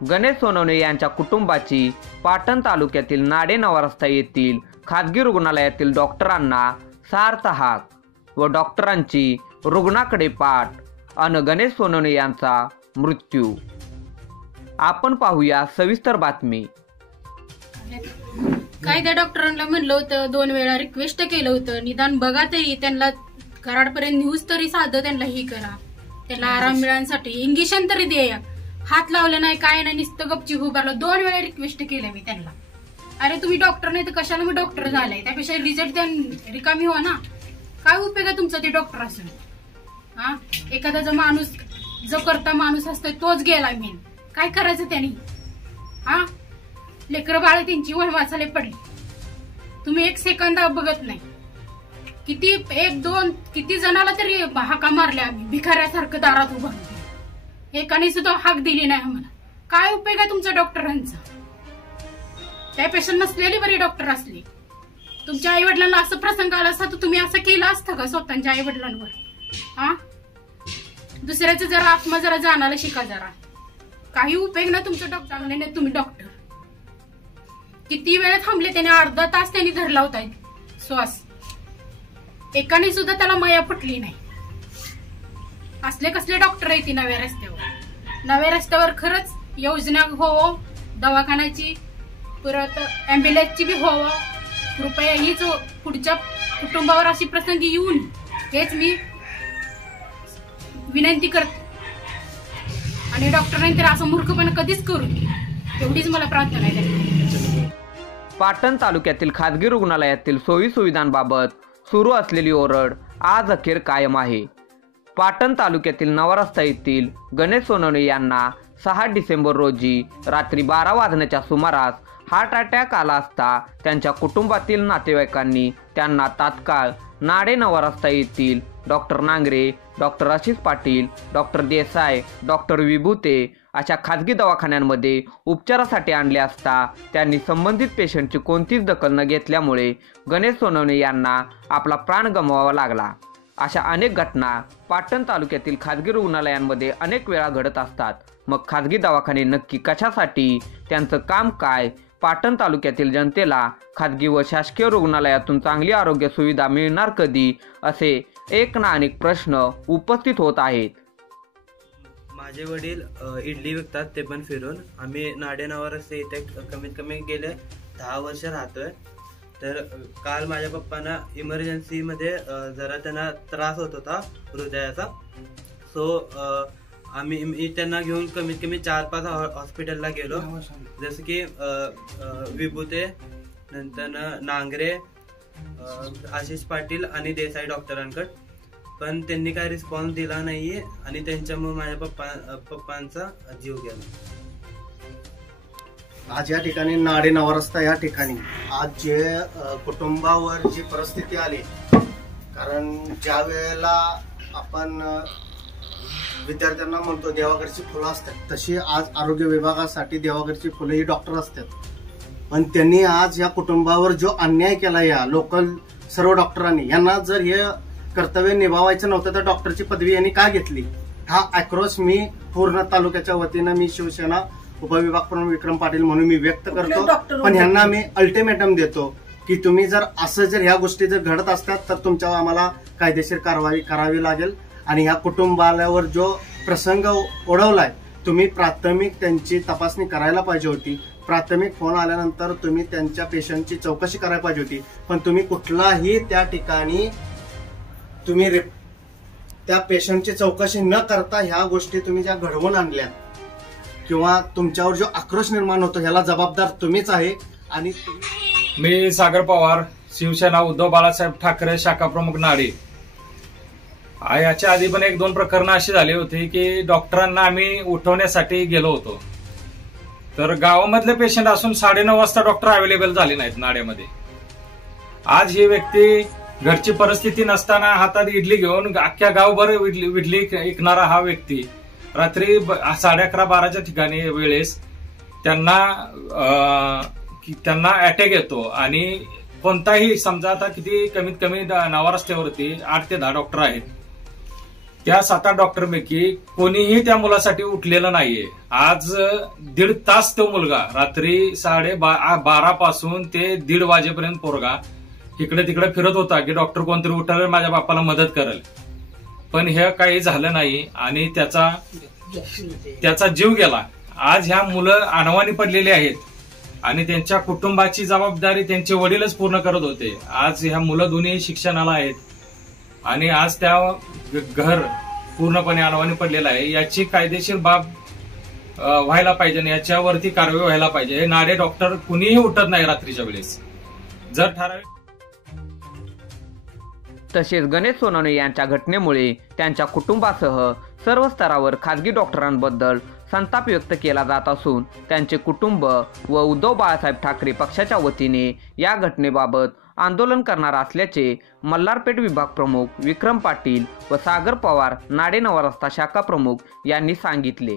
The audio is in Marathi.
गणेश सोनवणे यांच्या कुटुंबाची पाटण तालुक्यातील नाडे नवारस्ता येथील खाजगी रुग्णालयातील डॉक्टरांना सार्थ हाक व डॉक्टरांची रुग्णाकडे पाठ अन गणेश सोनवणे यांचा मृत्यू। आपण पाहूया सविस्तर बातमी। काय त्या डॉक्टरांना म्हणलं होतं, 2 वेळा रिक्वेस्ट केलं होतं, निदान बघा तरी त्यांना कराडपर्यंत न्यूज तरी साधं त्यांना ही करा, त्याला आराम मिळण्यासाठी इंजेक्शन तरी द्या। हात लावलं नाही, काय नाही, नुसतं गपचीप उभारलं। 2 वेळा रिक्वेस्ट केलं मी त्यांना, अरे तुम्ही डॉक्टर नाही तर कशाला मी डॉक्टर झालाय, त्यापेक्षा रिझल्ट द्या, रिकामी हो ना। काय उपयोग आहे तुमचा ते डॉक्टर असून? हा, एखादा जो माणूस जो करता माणूस असतोय तोच गेला मेन, काय करायचं त्यांनी? हा, लेकर बाळ त्यांची वाचाले पडली, तुम्ही 1 सेकंद बघत नाही। किती 1-2 किती जणाला तरी हाका मारल्या आम्ही, भिकाऱ्यासारखं दारात उभं, एकाने सुद्धा हाक दिली नाही आम्हाला। काय उपयोग आहे तुमच्या डॉक्टरांचा? त्यापेक्षा नसलेली बरी डॉक्टर असली। तुमच्या आई वडिलांना असं प्रसंग आला असता तर तुम्ही असं केलं असतं का स्वतःच्या आई वडिलांवर? हा, दुसऱ्याचं जरा आत्मा जरा जाणायला शिका जरा। काही उपयोग ना तुमचं डॉक्टर, चांगले नाही तुम्ही डॉक्टर। किती वेळ थांबले त्याने, अर्धा तास त्यांनी धरला होता श्वास, एकाने सुद्धा त्याला माया फुटली नाही। असले कसले डॉक्टर आहे ती नव्या रस्त्यावर? नव्या रस्त्यावर खरंच योजना हो, दवाखान्याची परत अँब्युलन्सची बी हो, कृपया हीच पुढच्या कुटुंबावर अशी प्रसंगी येऊन हेच मी विनंती करते। आणि डॉक्टरांनी तर असं मूर्खपणा कधीच करू नये, एवढीच मला प्रार्थना आहे। पाटण तालुक्यातील खाजगी रुग्णालयातील सोयी सुविधांबाबत सुरू असलेली ओरड आज अखेर कायम आहे। पाटण तालुक्यातील नवारस्ता येथील गणेश सोनवणे यांना 6 डिसेंबर रोजी रात्री 12 वाजण्याच्या सुमारास हार्ट अटॅक आला असता त्यांच्या कुटुंबातील नातेवाईकांनी त्यांना तात्काळ नाडे नवारस्ता येथील doctor Nangare, doctor Ashish Patil, doctor Desai, doctor Vibhute अशा खाजगी दवाखान्यांमध्ये उपचारासाठी आणले असता त्यांनी संबंधित पेशंटची कोणतीच दखल न घेतल्यामुळे गणेश सोनवणे यांना आपला प्राण गमवावा लागला। अशा अनेक घटना पाटण तालुक्यातील खाजगी रुग्णालयांमध्ये अनेक वेळा घडत असतात। मग खाजगी दवाखाने नक्की कशासाठी, त्यांचं काम काय, पाटण तालुक्यातील जनतेला खाजगी व शासकीय रुग्णालयातून चांगली आरोग्य सुविधा मिळणार कधी, असे एक ना अनेक प्रश्न उपस्थित होत आहेत। माझे वडील इडली विकतात, ते पण फिरून। आम्ही नाडे नवारस्ते इथे कमीत कमी गेले 10 वर्ष राहतोय। तर काल माझ्या पप्पांना इमर्जन्सीमध्ये जरा त्यांना त्रास होत होता हृदयाचा, सो मी त्यांना घेऊन कमीत कमी 4-5 हॉस्पिटलला गेलो, जसं की विभूते, नंतर नांगरे, आशिष पाटील आणि देसाई डॉक्टरांकडे, पण त्यांनी काय रिस्पॉन्स दिला नाहीये आणि त्यांच्यामुळे माझ्या पप्पांचा जीव गेला। आज या ठिकाणी नाडे नवारस्ता या ठिकाणी आज जे कुटुंबावर जी परिस्थिती आली, कारण ज्या वेळेला आपण विद्यार्थ्यांना म्हणतो देवाघरची फुलं असतात, तशी आज आरोग्य विभागासाठी देवाघरची फुलं ही डॉक्टर असतात। पण त्यांनी आज या कुटुंबावर जो अन्याय केला या लोकल सर्व डॉक्टरांनी, यांना जर हे कर्तव्य निभावायचं नव्हतं तर डॉक्टरची पदवी यांनी का घेतली, हा आक्रोश मी पूर्ण तालुक्याच्या वतीनं मी शिवसेना उपविभाग प्रमुख विक्रम पाटील म्हणून मी व्यक्त करतो। पण ह्यांना मी अल्टिमेटम देतो की तुम्ही जर असं जर ह्या गोष्टी जर घडत असतात तर तुमच्यावर आम्हाला कायदेशीर कारवाई करावी लागेल। आणि ह्या कुटुंबावर जो प्रसंग ओढवलाय, तुम्ही प्राथमिक त्यांची तपासणी करायला पाहिजे होती। प्राथमिक फोन आल्यानंतर तुम्ही त्यांच्या पेशंटची चौकशी करायला पाहिजे होती, पण तुम्ही कुठलाही त्या ठिकाणी तुम्ही त्या पेशंटची चौकशी न करता ह्या गोष्टी तुम्ही ज्या घडवून आणल्या किंवा तुमच्यावर जो आक्रोश निर्माण होतो ह्याला जबाबदार तुम्हीच आहे। आणि मी सागर पवार, शिवसेना उद्धव बाळासाहेब ठाकरे शाखा प्रमुख नाडे। याच्या आधी पण 1-2 प्रकरणं अशी झाली होती की डॉक्टरांना आम्ही उठवण्यासाठी गेलो होतो, तर गावामधले पेशंट असून 9:30 वाजता डॉक्टर अवेलेबल झाले नाहीत नाड्यामध्ये। आज ही व्यक्ती घरची परिस्थिती नसताना हातात इडली घेऊन अख्ख्या गावभर इडली विकणारा हा व्यक्ती रात्री 11:30-12च्या ठिकाणी वेळेस त्यांना अटॅक येतो आणि कोणताही समजा आता किती कमीत कमी नवा रस्त्यावरती 8 ते 10 डॉक्टर आहेत, त्या 7-8 डॉक्टरपैकी कोणीही त्या मुलासाठी उठलेलं नाहीये. आज 1.5 तास तो मुलगा रात्री 12:30 पासून ते 1:30 वाजेपर्यंत पोरगा इकडे तिकडे फिरत होता की डॉक्टर कोणतरी उठवलं माझ्या बापाला मदत करेल, पण हे काही झालं नाही आणि त्याचा जीव गेला. आज ह्या मुलं अनवाणी पडलेली आहेत आणि त्यांच्या कुटुंबाची जबाबदारी त्यांचे वडीलच पूर्ण करत होते. आज ह्या मुलं दोन्ही शिक्षणाला आहेत आणि आज त्या घर पूर्णपणे अनवाणी पडलेलं आहे. याची कायदेशीर बाब व्हायला पाहिजे आणि याच्यावरती कारवाई व्हायला पाहिजे. हे नाडे डॉक्टर कुणीही उठत नाही रात्रीच्या वेळेस. जर ठराविक तसेच गणेश सोनवणे यांच्या घटनेमुळे त्यांच्या कुटुंबासह सर्व स्तरावर खासगी डॉक्टरांबद्दल संताप व्यक्त केला जात असून त्यांचे कुटुंब व उद्धव बाळासाहेब ठाकरे पक्षाच्या वतीने या घटनेबाबत आंदोलन करणार असल्याचे मल्हारपेठ विभाग प्रमुख विक्रम पाटील व सागर पवार नाडे नवा रस्ता शाखा प्रमुख यांनी सांगितले.